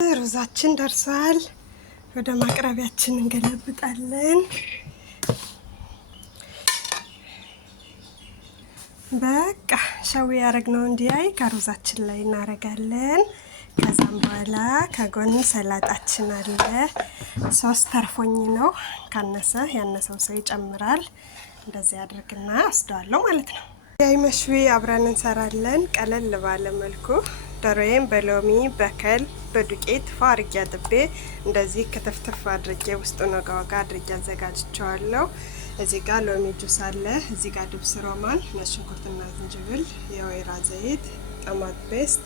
ሩዛችን ደርሷል። ወደ ማቅረቢያችን እንገለብጣለን። በቃ ሸዊ ያረግነው እንዲያይ ከሩዛችን ላይ እናረጋለን። ከዛም በኋላ ከጎን ሰላጣችን አለ። ሶስት ተርፎኝ ነው። ካነሰ ያነሰው ሰው ይጨምራል። እንደዚህ አድርግና አስደዋለሁ ማለት ነው። ያይ መሽዊ አብረን እንሰራለን። ቀለል ባለ መልኩ ዶሮዬን በሎሚ በከል በዱቄት ፋርጌ አጥቤ እንደዚህ ከተፍተፍ አድርጌ ውስጡን ወጋ አድርጌ አዘጋጅቼዋለሁ። እዚህ ጋር ሎሚ ጁስ አለ። እዚህ ጋር ድብስ ሮማን፣ ነጭ ሽንኩርትና ዝንጅብል፣ የወይራ ዘይት፣ ቶማት ፔስት፣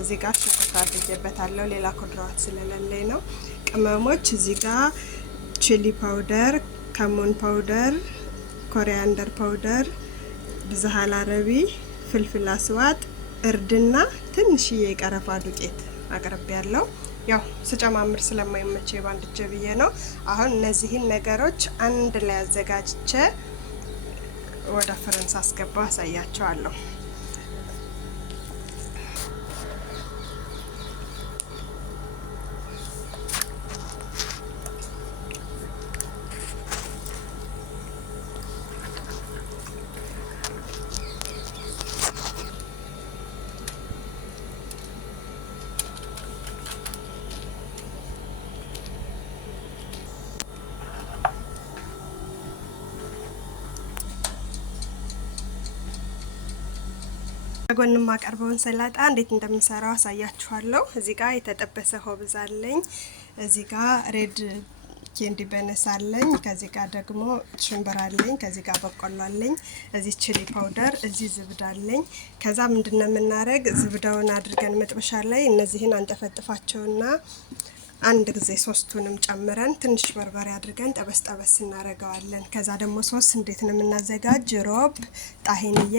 እዚህ ጋር ሽንኩርት አድርጌበታለሁ። ሌላ ኮድራዋት ስለሌለኝ ነው። ቅመሞች እዚህ ጋር ቺሊ ፓውደር፣ ከሞን ፓውደር፣ ኮሪያንደር ፓውደር፣ ብዝሃል አረቢ፣ ፍልፍል አስዋጥ፣ እርድና ትንሽዬ የቀረፋ ዱቄት አቅርቤያለሁ። ያው ስጨማምር ስለማይመቼ ባንድ እጄ ብዬ ነው። አሁን እነዚህን ነገሮች አንድ ላይ አዘጋጅቼ ወደ ፍረን ሳስገባ አሳያቸዋለሁ። ከጎን ማቀርበውን ሰላጣ እንዴት እንደምሰራው አሳያችኋለሁ። እዚህ ጋር የተጠበሰ ሆብዝ አለኝ። እዚህ ጋር ሬድ ኬንዲ በነስ አለኝ። ከዚህ ጋር ደግሞ ሽምብራ አለኝ። ከዚህ ጋር በቆሎ አለኝ። እዚህ ቺሊ ፓውደር፣ እዚህ ዝብዳ አለኝ። ከዛ ምንድነው የምናረግ ዝብዳውን አድርገን መጥበሻ ላይ እነዚህን አንጠፈጥፋቸውና አንድ ጊዜ ሶስቱንም ጨምረን ትንሽ በርበሬ አድርገን ጠበስ ጠበስ እናረጋዋለን። ከዛ ደግሞ ሶስ እንዴት ነው የምናዘጋጅ ሮብ፣ ጣሂንዬ፣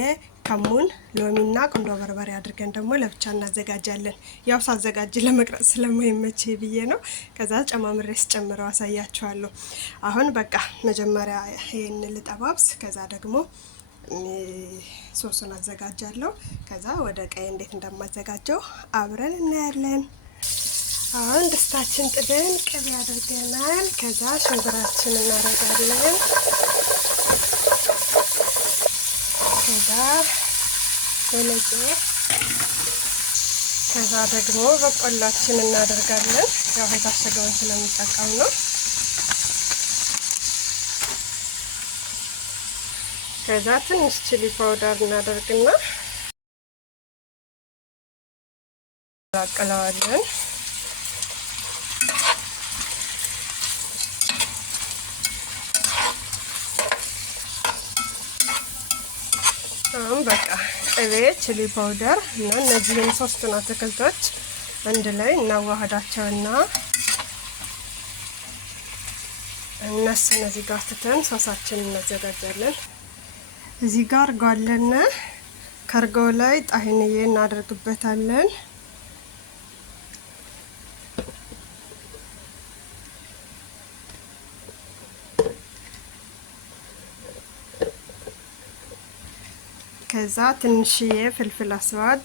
ከሙን፣ ሎሚና ቁንዶ በርበሬ አድርገን ደግሞ ለብቻ እናዘጋጃለን። ያው ሳዘጋጅ ለመቅረጽ ስለማይመቼ ብዬ ነው። ከዛ ጨማምሬ ስጨምረው አሳያችኋለሁ። አሁን በቃ መጀመሪያ ይሄን ልጠባብስ፣ ከዛ ደግሞ ሶሱን አዘጋጃለሁ። ከዛ ወደ ቀይ እንዴት እንደማዘጋጀው አብረን እናያለን። አሁን ድስታችን ጥደን ቅቤ አድርገናል። ከዛ ሽንብራችን እናደርጋለን። ከዛ ወለቄ፣ ከዛ ደግሞ በቆላችን እናደርጋለን። ያው የታሸገውን ስለሚጠቀም ነው። ከዛ ትንሽ ቺሊ ፓውደር እናደርግና እናቀላዋለን። አሁን በቃ ቅቤ፣ ቺሊ ፓውደር እና እነዚህን ሶስቱን አትክልቶች አንድ ላይ እናዋህዳቸውና እነሱን እዚህ ጋር ትተን ሶሳችንን እናዘጋጃለን። እዚህ ጋር እርጎ አለና ከእርጎው ላይ ጣሂንዬ እናደርግበታለን። ከዛ ትንሽዬ ፍልፍል አስዋጥ፣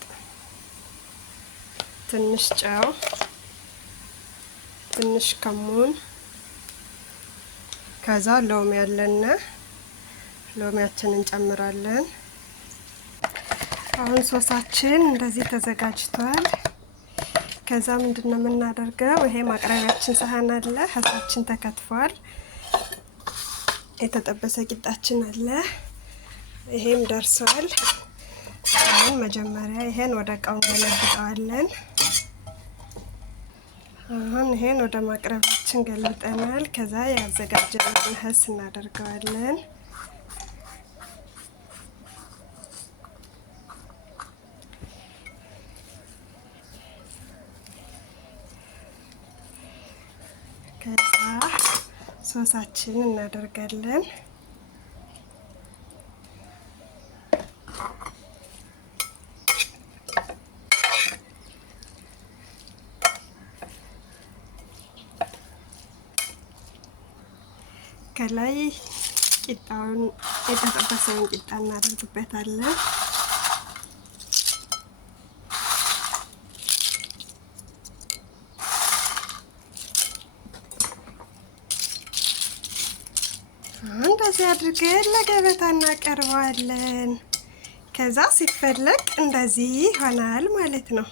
ትንሽ ጨው፣ ትንሽ ከሙን፣ ከዛ ሎሚ ያለና ሎሚያችንን እንጨምራለን። አሁን ሶሳችን እንደዚህ ተዘጋጅቷል። ከዛ ምንድነው የምናደርገው? ይሄ ማቅረቢያችን ሳህን አለ። ሀሳችን ተከትፏል። የተጠበሰ ቂጣችን አለ። ይሄም ደርሷል። አሁን መጀመሪያ ይሄን ወደ እቃው እንገለብጠዋለን። አሁን ይሄን ወደ ማቅረቢያችን ገልብጠናል። ከዛ ያዘጋጀነውን ህስ እናደርገዋለን። ከዛ ሶሳችን እናደርጋለን። ከላይ ቂጣውን የተጠበሰውን ቂጣ እናደርግበታለን። እንደዚህ አድርገን ለገበታ እናቀርበዋለን። ከዛ ሲፈለግ እንደዚህ ይሆናል ማለት ነው።